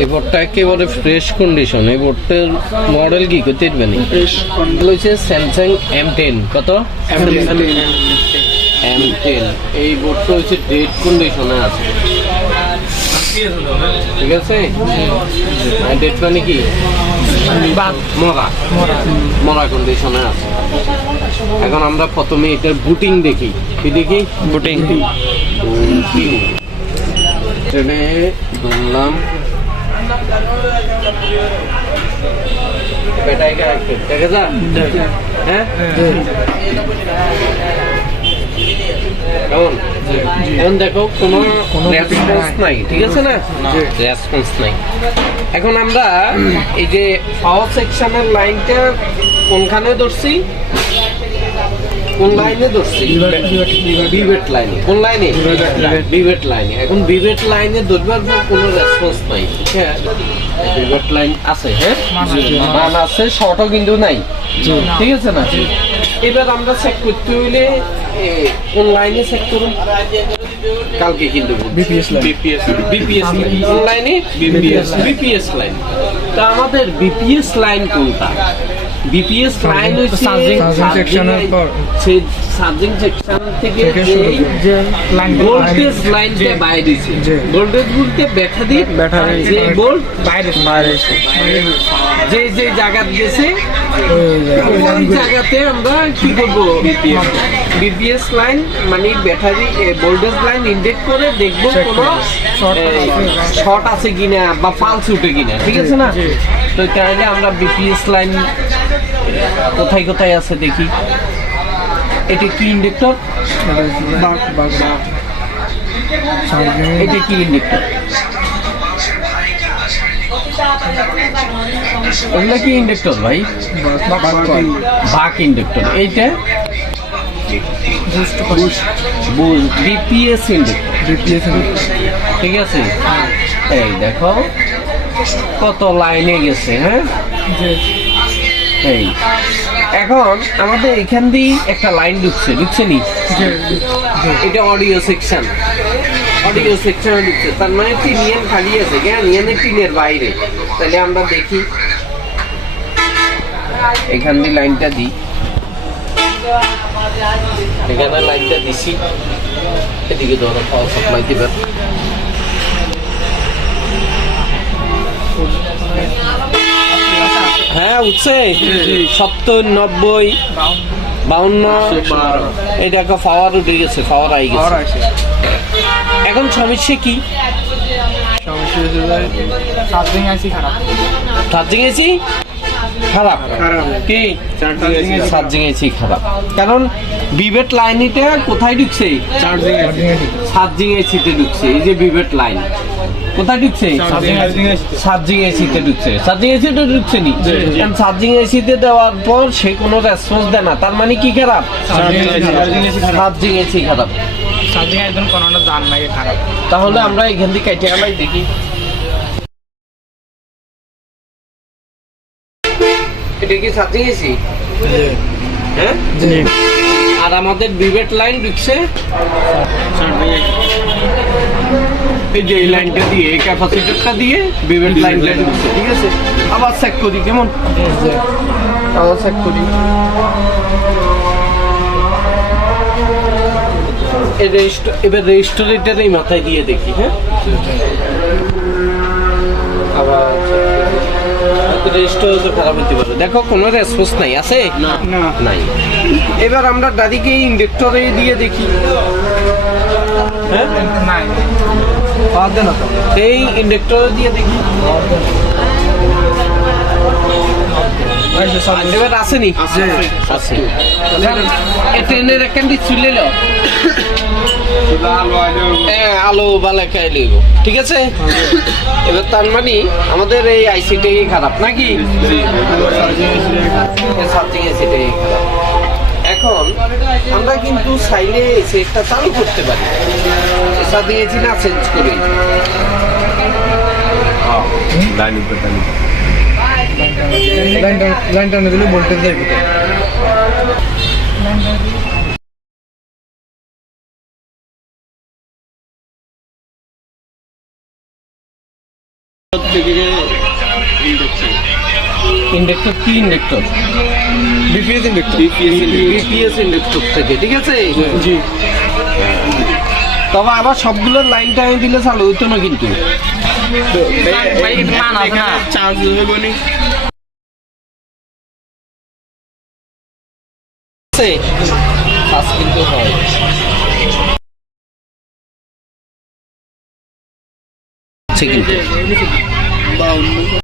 এই বোর্ডটা একেবারে ফ্রেশ কন্ডিশন। এই বোর্ডটার মডেল কি করতে পারবেন? হচ্ছে স্যামসাং M10। কত? M10। এই বোর্ডটা হচ্ছে ডেড কন্ডিশনে আছে, ঠিক আছে? ডেড মানে কি? মরা মরা কন্ডিশনে আছে। এখন আমরা প্রথমে এটার বুটিং দেখি। কি দেখি? বুটিং। ট্রেনে ধরলাম, দেখা যা? হ্যাঁ, কেমন? এখন দেখো কোনো রেসপন্স নাই, ঠিক আছে না? রেসপন্স নাই। এখন আমরা এই যে পাওয়ার সেকশনের লাইনটা কোনখানে ধরছি? কোন লাইনে ধরছি? বিভেট লাইনে। কোন লাইনে? বিভেট লাইনে। এখন বিভেট লাইনে ধরবার পর কোনো রেসপন্স নাই। বিভেট লাইন আছে, হ্যাঁ, মান আছে, শর্টও কিন্তু নাই, ঠিক আছে না? এবার আমরা চেক করতে হইলে কোন লাইনে চেক করুন? কালকে কিন্তু বিপিএস লাইন। কোন লাইনে? BPS line. তা আমাদের বিপিএস লাইন কোনটা? বিপিএস লাইন হচ্ছে চার্জিং সেকশনের পর, সেই চার্জিং সেকশন থেকে যে ভোল্টেজ লাইনটা বাইরে দিছে। ভোল্টেজ বলতে ব্যাটারি যে ভোল্ট বাইরে যে যে জায়গা গেছে ওই জায়গাতে আমরা কি করব? বিপিএস লাইন মানে ব্যাটারি ভোল্টেজ লাইন ইন্ডেক্ট করে দেখবো কোনো শর্ট আছে কিনা বা পালস উঠে কিনা, ঠিক আছে না? তো তাহলে আমরা বিপিএস লাইন কোথায় কোথায় আছে দেখি। এটা কি ইন্ডেক্টর? এটা কি ইন্ডেক্টর? এগুলা কি ইন্ডেক্টর ভাই? বাক ইন্ডেক্টর। এইটা বিপিএস ইন্ডেক্টর, ঠিক আছে? এই দেখো কত লাইনে গেছে, হ্যাঁ। এই এখন আমাদের এখান দিয়ে একটা লাইন ঢুকছে নি? এটা অডিও সেকশন, অডিও সেকশনে ঢুকছে। তার মানে টিনিয়ান খালি আছে, জ্ঞান টিনের বাইরে। তাহলে আমরা দেখি এখান দিয়ে লাইনটা দিই, এখানে লাইনটা দিছি, এদিকে ধরো পাওয়ার সাপ্লাই দিবে। হ্যাঁ উঠছে 70, 90, 52, এই দেখো পাওয়ার উঠে গেছে, পাওয়ার আই গেছে। এখন সমস্যা কি? চার্জিং আইসি খারাপ। কি চার্জিং আইসি খারাপ? কারণ বিভেট লাইনটা কোথায় ঢুকছে? চার্জিং আইসিতে ঢুকছে। এই যে বিভেট লাইন কোথায় ঢুকছে? চার্জিং এসিতে ঢুকছে। চার্জিং এসিতে ঢুকছে নি? চার্জিং এসিতে দেওয়ার পর সে কোনো রেসপন্স দেয় না। তার মানে কি খারাপ? চার্জিং এসি খারাপ। তাহলে আমরা এখান থেকে কেটে গেলাই দেখি। এটা কি চার্জিং এসি? হ্যাঁ, আর আমাদের বিভেট লাইন ঢুকছে এই যে এই লাইনটা দিয়ে, এই ক্যাপাসিটরটা দিয়ে বিভেট লাইনটা ঢুকছে, ঠিক আছে? আবার চেক করি, কেমন? আবার চেক করি। এবার রেজিস্টরেটার এই মাথায় দিয়ে দেখি, হ্যাঁ। আবার রেজিস্টার তো খারাপ হতে পারে। দেখো কোনো রেসপন্স নাই, আছে? নাই। এবার আমরা দাদিকে ইন্ডেক্টরে দিয়ে দেখি, হ্যাঁ, এই ইন্ডেক্টরে দিয়ে দেখি। এবার আসেনি? আছে। ট্রেনের এখানটি চলে এলো, আলো বালা খাই লইব, ঠিক আছে? এবার তার মানে আমাদের এই আইসিটাই খারাপ নাকি? চার্জিং আইসিটাই খারাপ। এখন আমরা কিন্তু চাইলে সেটটা চালু করতে পারি, চার্জিং আইসি না চেঞ্জ করে। লাইনটা দিলে ভোল্টেজ যাইবে। ইন্ডেক্টর কি ইন্ডেক্টর? বিপিএস ইন্ডেক্টর। বিপিএস ইন্ডেক্টর থেকে, ঠিক আছে। জি। তবে আবার সবগুলোর লাইন টাইম দিলে চালু হইতো না কিন্তু। চার্জ হবে নি। কাজ কিন্তু হয়। কিন্তু